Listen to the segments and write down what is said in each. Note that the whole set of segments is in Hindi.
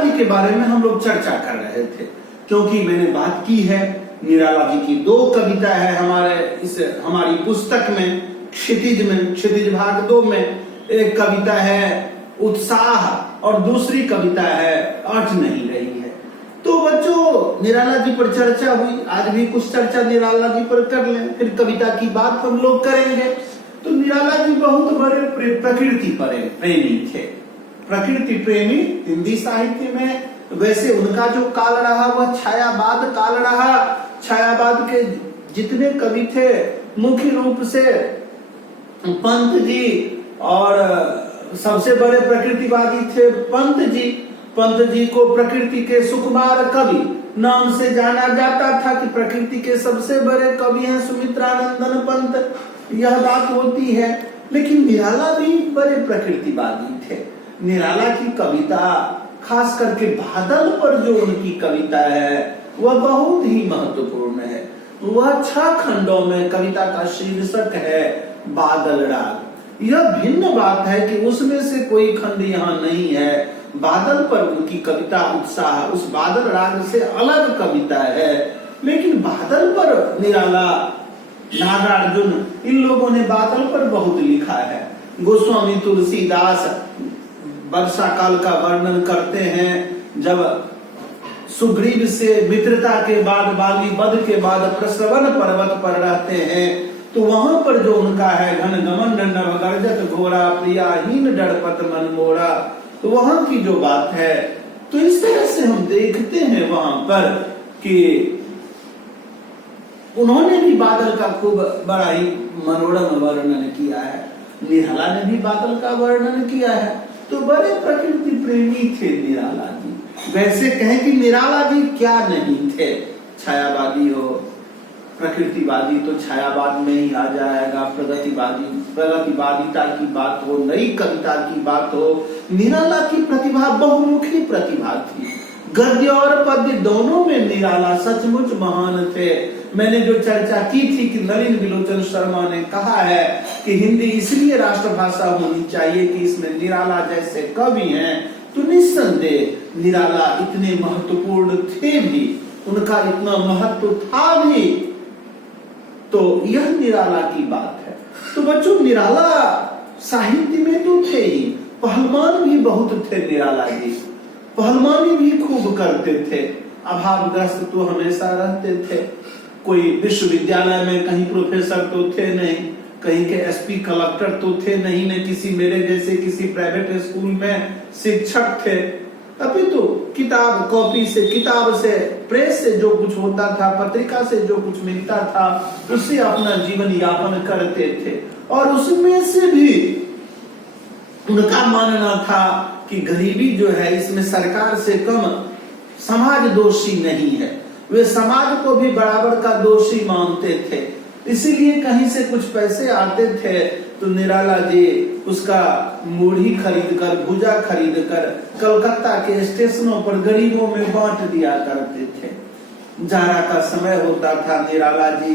जी के बारे में हम लोग चर्चा कर रहे थे, क्योंकि मैंने बात की है निराला जी की 2 कविता है हमारी पुस्तक में, क्षितिज भाग 2 में। एक कविता है उत्साह और दूसरी कविता है अट नहीं रही है। तो बच्चों, निराला जी पर चर्चा हुई, आज भी कुछ चर्चा निराला जी पर कर लें, फिर कविता की बात हम लोग करेंगे। तो निराला जी बहुत बड़े प्रकृति प्रेमी थे, प्रकृति प्रेमी। हिंदी साहित्य में वैसे उनका जो काल रहा वह छायावाद काल रहा। छायावाद के जितने कवि थे मुख्य रूप से पंत जी, और सबसे बड़े प्रकृतिवादी थे पंत जी। पंत जी को प्रकृति के सुकुमार कवि नाम से जाना जाता था कि प्रकृति के सबसे बड़े कवि हैं सुमित्रानंदन पंत, यह बात होती है। लेकिन निराला भी बड़े प्रकृतिवादी थे। निराला की कविता, खास करके बादल पर जो उनकी कविता है वह बहुत ही महत्वपूर्ण है। वह 6 खंडों में कविता का शीर्षक है बादल राग। यह भिन्न बात है कि उसमें से कोई खंड यहाँ नहीं है। बादल पर उनकी कविता उत्साह उस बादल राग से अलग कविता है, लेकिन बादल पर निराला, नागार्जुन, इन लोगों ने बादल पर बहुत लिखा है। गोस्वामी तुलसीदास वर्षा काल का वर्णन करते हैं, जब सुग्रीव से मित्रता के बाद, बाली वध के बाद प्रसवन पर्वत पर रहते हैं, तो वहां पर जो उनका है घन गमन नभ गर्जत घोरा प्रियाहीन डरपत मन मोरा, तो वहां की जो बात है, तो इस तरह से हम देखते हैं वहां पर कि उन्होंने भी बादल का खूब बड़ा ही मनोरम वर्णन किया है। निराला ने भी बादल का वर्णन किया है। तो बड़े प्रकृति प्रेमी थे निराला जी। वैसे कहें कि निराला जी क्या नहीं थे, छायावादी हो, प्रकृतिवादी तो छायावाद में ही आ जाएगा, प्रगतिवादिता की बात हो, नई कविता की बात हो। निराला की प्रतिभा बहुमुखी प्रतिभा थी। गद्य और पद्य दोनों में निराला सचमुच महान थे। मैंने जो चर्चा की थी कि नलिन विलोचन शर्मा ने कहा है कि हिंदी इसलिए राष्ट्रभाषा होनी चाहिए कि इसमें निराला जैसे कवि हैं, तो निस्संदेह निराला इतने महत्वपूर्ण थे भी, उनका इतना महत्व था भी, तो यह निराला की बात है। तो बच्चों, निराला साहित्य में तो थे ही, पहलवान भी बहुत थे निराला जी। पहलवानी भी खूब करते थे। अभावग्रस्त तो हमेशा रहते थे। कोई विश्वविद्यालय में कहीं प्रोफेसर तो थे नहीं, कहीं के एसपी कलेक्टर तो थे नहीं, न किसी मेरे जैसे किसी प्राइवेट स्कूल में शिक्षक थे। अभी तो किताब कॉपी से, किताब से, प्रेस से जो कुछ होता था, पत्रिका से जो कुछ मिलता था, उससे अपना जीवन यापन करते थे। और उसमें से भी उनका मानना था कि गरीबी जो है इसमें सरकार से कम समाज दोषी नहीं है। वे समाज को भी बराबर का दोषी मानते थे। इसीलिए कहीं से कुछ पैसे आते थे तो निराला जी उसका मूढ़ी खरीद कर, भुजा खरीद कर कलकत्ता के स्टेशनों पर गरीबों में बांट दिया करते थे। जाड़ा का समय होता था, निराला जी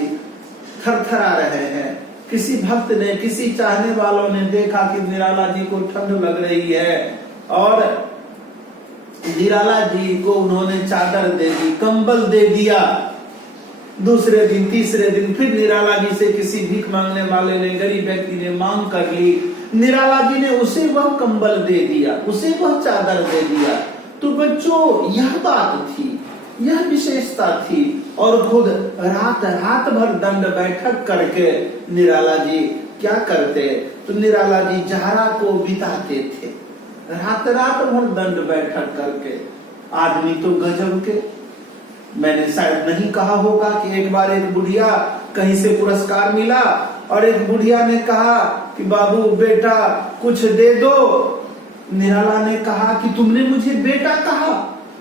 थरथरा रहे हैं। किसी भक्त ने, किसी चाहने वालों ने देखा कि निराला जी को ठंड लग रही है, और निराला जी को उन्होंने चादर दे दी, कंबल दे दिया। दूसरे दिन, तीसरे दिन फिर निराला जी से किसी भीख मांगने वाले ने, गरीब व्यक्ति ने मांग कर ली। निराला जी ने उसे वह कंबल दे दिया, उसे वह चादर दे दिया। तो बच्चों, यह बात थी, यह विशेषता थी। और खुद रात भर दंड बैठक करके निराला जी क्या करते, तो निराला जी जारा को बिताते थे, रात भर दंड बैठक करके। आदमी तो गजब के। मैंने शायद नहीं कहा होगा कि एक बार एक बुढ़िया कहीं से पुरस्कार मिला और एक बुढ़िया ने कहा कि बाबू बेटा कुछ दे दो। निराला ने कहा कि तुमने मुझे बेटा कहा?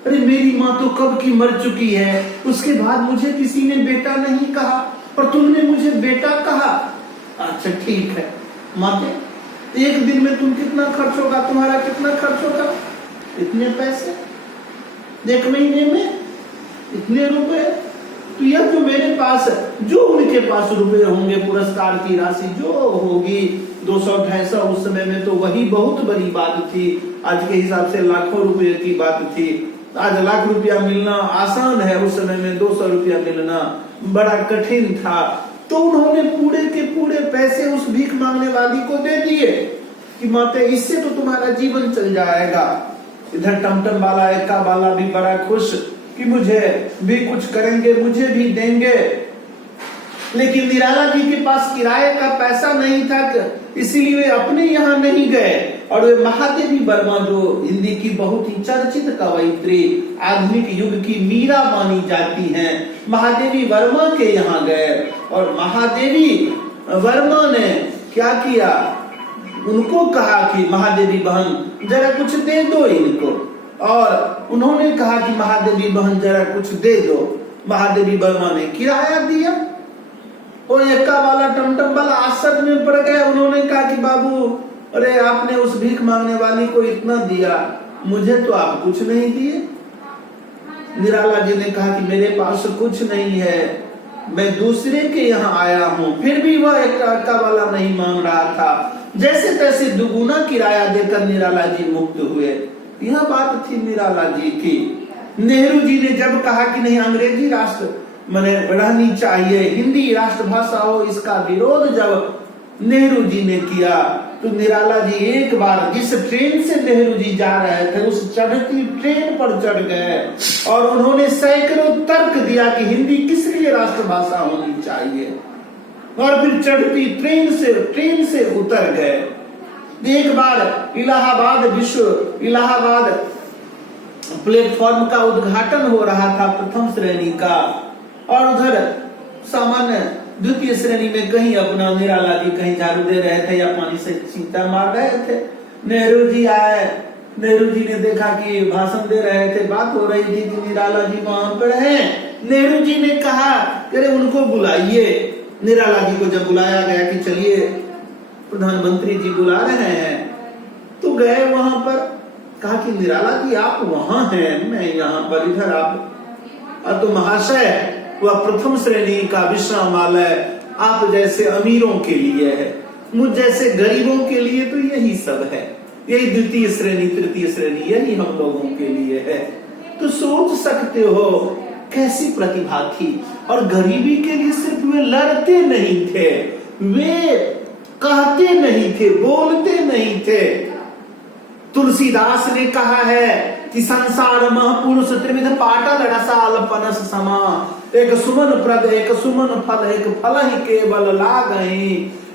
अरे मेरी माँ तो कब की मर चुकी है, उसके बाद मुझे किसी ने बेटा नहीं कहा और तुमने मुझे बेटा कहा। अच्छा ठीक है माते, एक दिन में तुम कितना खर्च होगा, तुम्हारा कितना खर्च होगा? इतने पैसे, एक महीने में इतने रुपए। तो यह जो मेरे पास, जो उनके पास रुपए होंगे, पुरस्कार की राशि जो होगी, 200-250 उस समय में तो वही बहुत बड़ी बात थी। आज के हिसाब से लाखों रुपए की बात थी। आज लाख रुपया मिलना आसान है, उस समय में 200 रुपया मिलना बड़ा कठिन था। तो उन्होंने पूरे के पूरे पैसे उस भीख मांगने वाली को दे दिए कि माते इससे तो तुम्हारा जीवन चल जाएगा। इधर टमटम वाला, एक्का वाला भी बड़ा खुश कि मुझे भी कुछ करेंगे, मुझे भी देंगे। लेकिन निराला जी के पास किराए का पैसा नहीं था, इसीलिए वे अपने यहाँ नहीं गए। और वे महादेवी वर्मा, जो हिंदी की बहुत ही चर्चित कवयित्री, आधुनिक युग की मीरा मानी जाती हैं, महादेवी वर्मा के यहाँ गए। और महादेवी वर्मा ने क्या किया, उनको कहा कि महादेवी बहन जरा कुछ दे दो इनको। और उन्होंने कहा कि महादेवी बहन जरा कुछ दे दो। महादेवी वर्मा ने किराया दिया। वो एक्का वाला, टमटम वाला आश्चर्य में पड़ गए। उन्होंने कहा कि बाबू, अरे आपने उस भीख मांगने वाली को इतना दिया, मुझे तो आप कुछ नहीं दिए। निराला जी ने कहा कि मेरे पास कुछ नहीं है, मैं दूसरे के यहाँ आया हूँ। फिर भी वह एक्का वाला नहीं मांग रहा था। जैसे तैसे दुगुना किराया देकर निराला जी मुक्त हुए। यह बात थी निराला जी की। नेहरू जी ने जब कहा कि नहीं, अंग्रेजी राष्ट्र माने रहनी चाहिए, हिंदी राष्ट्रभाषा हो, इसका विरोध जब नेहरू जी ने किया, तो निराला जी एक बार जिस ट्रेन से नेहरू जी जा रहे थे, उस चढ़ती ट्रेन पर चढ़ गए और उन्होंने सैकड़ों तर्क दिया कि हिंदी किस लिए राष्ट्रभाषा होनी चाहिए। और फिर चढ़ती ट्रेन से उतर गए। एक बार इलाहाबाद प्लेटफॉर्म का उद्घाटन हो रहा था, प्रथम श्रेणी का, और उधर सामान्य द्वितीय श्रेणी में कहीं अपना निराला जी कहीं झाड़ू दे रहे थे या पानी से छींटा मार रहे थे। नेहरू जी आए। नेहरू जी ने देखा कि भाषण दे रहे थे, बात हो रही थी कि निराला जी वहां पर हैं। नेहरू जी ने कहा, अरे उनको बुलाइए। निराला जी को जब बुलाया गया कि चलिए प्रधानमंत्री जी बुला रहे हैं, तो गए वहां पर। कहा कि निराला जी आप वहां हैं, मैं यहाँ पर, इधर आप। तो महाशय, वह प्रथम श्रेणी का विश्रामालय आप जैसे अमीरों के लिए है, मुझ जैसे गरीबों के लिए तो यही सब है। यही द्वितीय श्रेणी, तृतीय श्रेणी, यही हम लोगों के लिए है। तो सोच सकते हो कैसी प्रतिभा थी। और गरीबी के लिए सिर्फ वे लड़ते नहीं थे, वे कहते नहीं थे, बोलते नहीं थे। तुलसीदास ने कहा है कि संसार महापुरुष त्रिविध पाटल रसाल पनस समा, एक सुमन प्रद एक सुमन फल, एक फल ही केवल लागहि,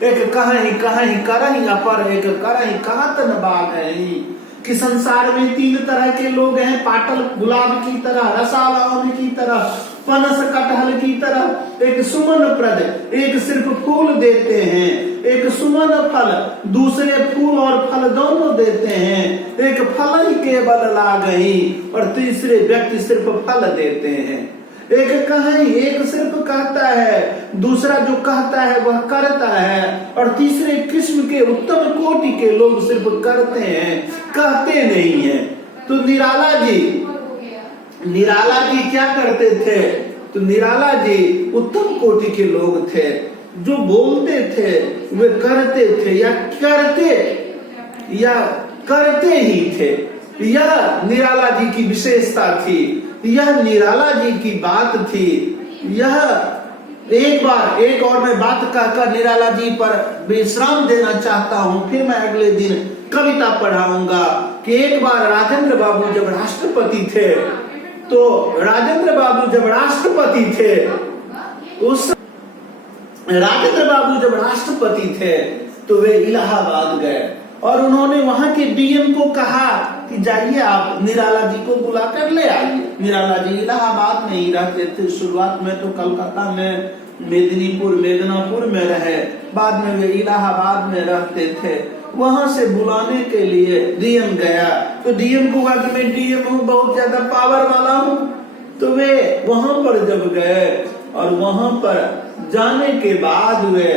एक कहहि कहहि करहि अपर, एक करहि कहतन बागहि। कि संसार में 3 तरह के लोग हैं, पाटल गुलाब की तरह, रसाल आम की तरह, पनस कटहल की तरह। एक सुमन प्रद, एक सिर्फ फूल देते हैं, एक सुमन फल, दूसरे फूल और फल दोनों देते हैं, एक फल ही केवल लागहि, और तीसरे व्यक्ति सिर्फ फल देते हैं। एक कहीं, एक सिर्फ कहता है, दूसरा जो कहता है वह करता है, और तीसरे किस्म के उत्तम कोटि के लोग सिर्फ करते हैं, कहते नहीं है। तो निराला जी क्या करते थे? तो निराला जी उत्तम कोटि के लोग थे, जो बोलते थे वे करते थे, या करते ही थे। यह निराला जी की विशेषता थी, यह निराला जी की बात थी। यह एक और मैं बात कहकर निराला जी पर विश्राम देना चाहता हूँ, फिर मैं अगले दिन कविता पढ़ाऊंगा। कि एक बार राजेंद्र बाबू जब राष्ट्रपति थे, तो वे इलाहाबाद गए और उन्होंने वहां के डीएम को कहा कि जाइए आप निराला जी को बुला कर ले आइए। निराला जी इलाहाबाद में ही रहते थे। शुरुआत में तो कलकत्ता में मेदिनीपुर में रहे, बाद में वे इलाहाबाद में रहते थे। वहां से बुलाने के लिए डीएम गया, तो डीएम को कहा कि मैं डीएम हूँ, बहुत ज्यादा पावर वाला हूँ। तो वे वहां पर जब गए और वहां पर जाने के बाद वे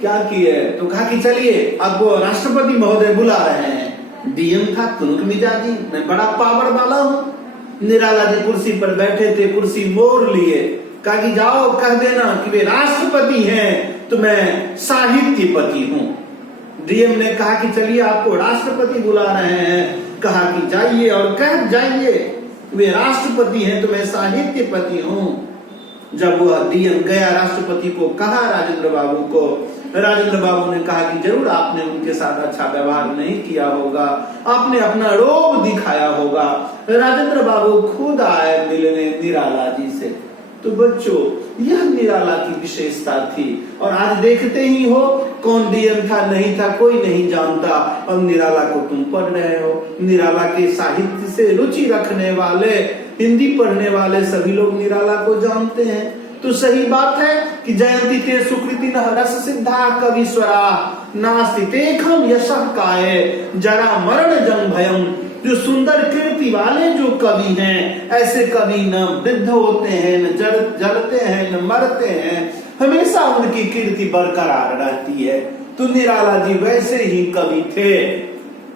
क्या किए, तो कहा कि चलिए आपको राष्ट्रपति महोदय बुला रहे हैं। डीएम था तुनक मिजाजी, मैं बड़ा पावर वाला हूँ। निराला जी कुर्सी पर बैठे थे, कुर्सी मोड़ लिए, कहा कि जाओ कह देना कि वे राष्ट्रपति हैं तो मैं साहित्यपति हूँ। डीएम ने कहा कि चलिए आपको राष्ट्रपति बुला रहे हैं, कहा कि जाइए और कह जाइए, वे राष्ट्रपति हैं तो मैं साहित्यपति हूं। जब वह डीएम गया, राष्ट्रपति को कहा राजेंद्र बाबू को, राजेंद्र बाबू ने कहा कि जरूर आपने उनके साथ अच्छा व्यवहार नहीं किया होगा, आपने अपना रोब दिखाया होगा। राजेंद्र बाबू खुद आए मिलने निराला जी से। तो बच्चों, यह निराला की विशेषता थी। और आज देखते ही हो कौन डीएम था नहीं था कोई नहीं जानता, और निराला को तुम पढ़ रहे हो। निराला के साहित्य से रुचि रखने वाले, हिंदी पढ़ने वाले सभी लोग निराला को जानते हैं। तो सही बात है कि जयंती ते सुकृति रस सिद्धा कविश्वरा नास्ति तेखम यशः काये जरा मरण जंग भयम। जो सुंदर कीर्ति वाले जो कवि हैं, ऐसे कवि न वृद्ध होते हैं, न जलते हैं, न मरते हैं, हमेशा उनकी कीर्ति बरकरार रहती है। तो निराला जी वैसे ही कवि थे।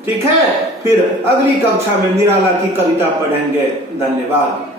ठीक है, फिर अगली कक्षा में निराला की कविता पढ़ेंगे। धन्यवाद।